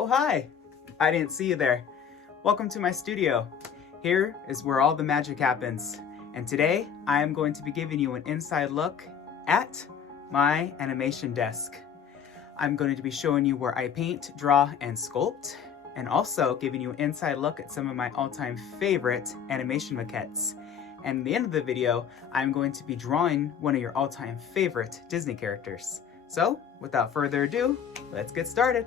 Oh, hi! I didn't see you there. Welcome to my studio. Here is where all the magic happens. And today, I am going to be giving you an inside look at my animation desk. I'm going to be showing you where I paint, draw, and sculpt, and also giving you an inside look at some of my all-time favorite animation maquettes. And at the end of the video, I'm going to be drawing one of your all-time favorite Disney characters. So, without further ado, let's get started.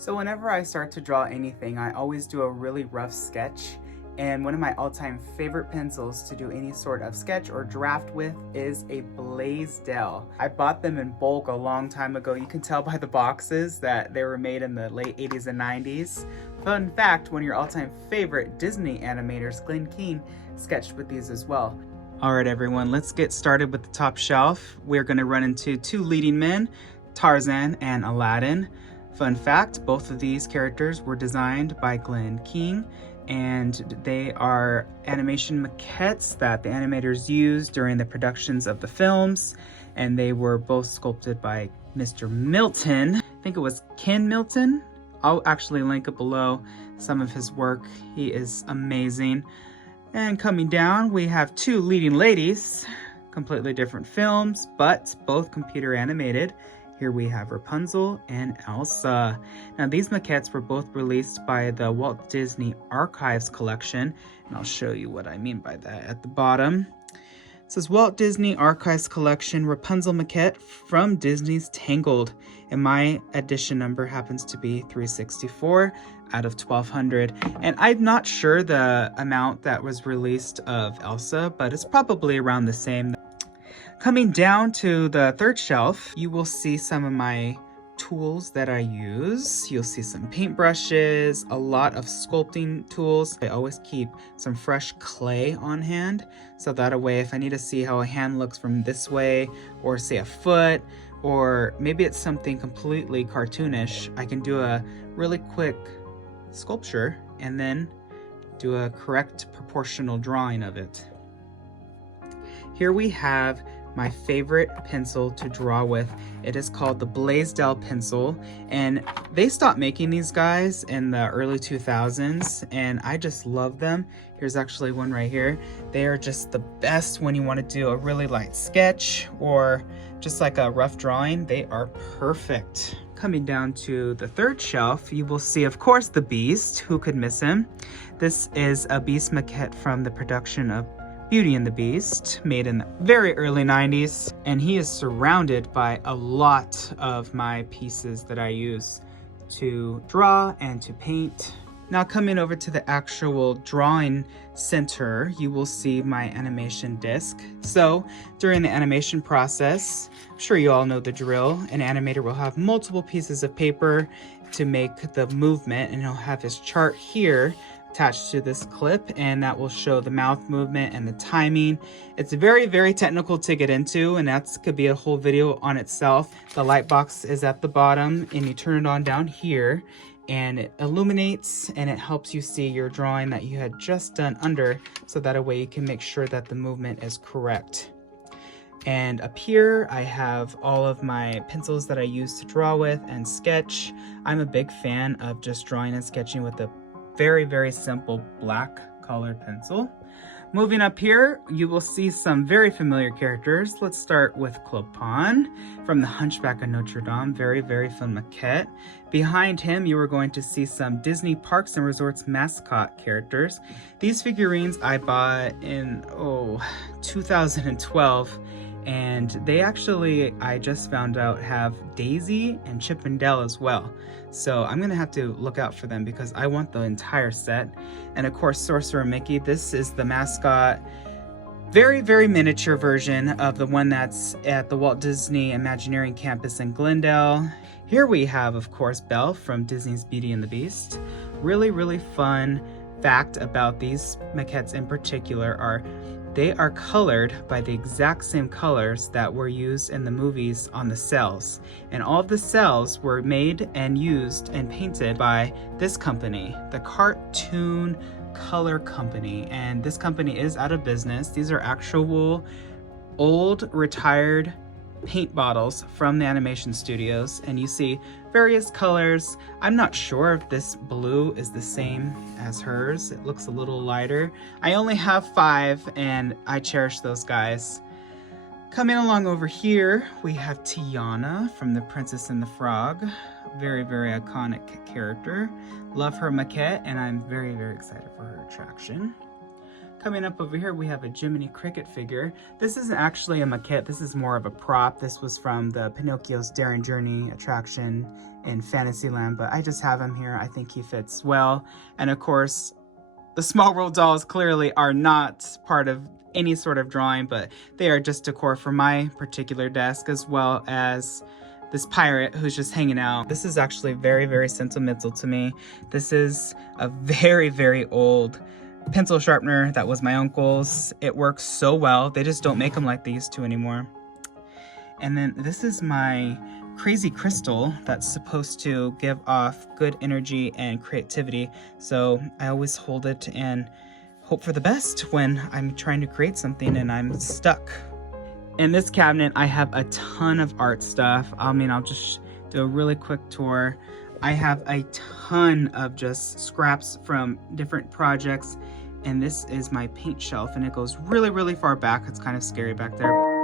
So whenever I start to draw anything, I always do a really rough sketch. And one of my all-time favorite pencils to do any sort of sketch or draft with is a Blaisdell. I bought them in bulk a long time ago. You can tell by the boxes that they were made in the late 80s and 90s. Fun fact, one of your all-time favorite Disney animators, Glen Keane, sketched with these as well. All right, everyone, let's get started with the top shelf. We're gonna run into two leading men, Tarzan and Aladdin. Fun fact, both of these characters were designed by Glen Keane, and they are animation maquettes that the animators used during the productions of the films, and they were both sculpted by Mr. Milton. I think it was Ken Milton. I'll actually link it below some of his work. He is amazing. And coming down, we have two leading ladies, completely different films, but both computer animated. Here we have Rapunzel and Elsa. Now these maquettes were both released by the Walt Disney Archives collection, and I'll show you what I mean by that at the bottom. It says Walt Disney Archives collection Rapunzel maquette from Disney's Tangled, and my edition number happens to be 364 out of 1200. And I'm not sure the amount that was released of Elsa, but it's probably around the same. Coming down to the third shelf, you will see some of my tools that I use. You'll see some paintbrushes, a lot of sculpting tools. I always keep some fresh clay on hand, so that way if I need to see how a hand looks from this way, or say a foot, or maybe it's something completely cartoonish, I can do a really quick sculpture and then do a correct proportional drawing of it. Here we have my favorite pencil to draw with. It is called the Blaisdell pencil, and they stopped making these guys in the early 2000s, and I just love them. Here's actually one right here. They are just the best when you want to do a really light sketch or just like a rough drawing. They are perfect. Coming down to the third shelf, you will see, of course, the Beast. Who could miss him? This is a Beast maquette from the production of Beauty and the Beast, made in the very early 90s, and he is surrounded by a lot of my pieces that I use to draw and to paint. Now coming over to the actual drawing center, you will see my animation disc. So during the animation process, I'm sure you all know the drill. An animator will have multiple pieces of paper to make the movement, and he'll have his chart here attached to this clip, and that will show the mouth movement and the timing. It's very, very technical to get into, and that could be a whole video on itself. The light box is at the bottom, and you turn it on down here, and it illuminates, and it helps you see your drawing that you had just done under, so that way you can make sure that the movement is correct. And up here, I have all of my pencils that I use to draw with and sketch. I'm a big fan of just drawing and sketching with a very, very simple black colored pencil. Moving up here, you will see some very familiar characters. Let's start with Clopin from The Hunchback of Notre Dame. Very, very fun maquette. Behind him, you are going to see some Disney Parks and Resorts mascot characters. These figurines I bought in 2012. And they actually, I just found out, have Daisy and Chip and Dale as well. So I'm gonna have to look out for them because I want the entire set. And of course, Sorcerer Mickey. This is the mascot, very, very miniature version of the one that's at the Walt Disney Imagineering campus in Glendale. Here we have, of course, Belle from Disney's Beauty and the Beast. Really, really fun fact about these maquettes in particular are they are colored by the exact same colors that were used in the movies on the cells. And all of the cells were made and used and painted by this company, the Cartoon Color Company, and this company is out of business. These are actual old retired paint bottles from the animation studios, and you see various colors. I'm not sure if this blue is the same as hers. It looks a little lighter. I only have 5 and I cherish those guys. Coming along over here, we have Tiana from The Princess and the Frog. Very, very iconic character. Love her maquette, and I'm very, very excited for her attraction. Coming up over here, we have a Jiminy Cricket figure. This isn't actually a maquette, this is more of a prop. This was from the Pinocchio's Daring Journey attraction in Fantasyland, but I just have him here. I think he fits well. And of course, the Small World dolls clearly are not part of any sort of drawing, but they are just decor for my particular desk, as well as this pirate who's just hanging out. This is actually very, very sentimental to me. This is a very, very old pencil sharpener that was my uncle's. It works so well. They just don't make them like they used to anymore. And then this is my crazy crystal that's supposed to give off good energy and creativity. So I always hold it and hope for the best when I'm trying to create something and I'm stuck. In this cabinet, I have a ton of art stuff. I mean, I'll just do a really quick tour. I have a ton of just scraps from different projects, and this is my paint shelf, and it goes really, really far back. It's kind of scary back there.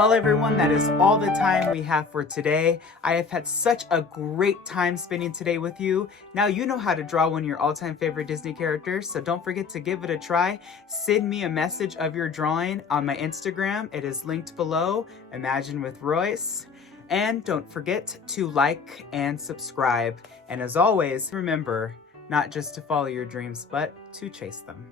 Well, everyone, that is all the time we have for today. I have had such a great time spending today with you. Now you know how to draw one of your all-time favorite Disney characters, so don't forget to give it a try. Send me a message of your drawing on my Instagram. It is linked below, Imagine with Royce. And don't forget to like and subscribe. And as always, remember, not just to follow your dreams, but to chase them.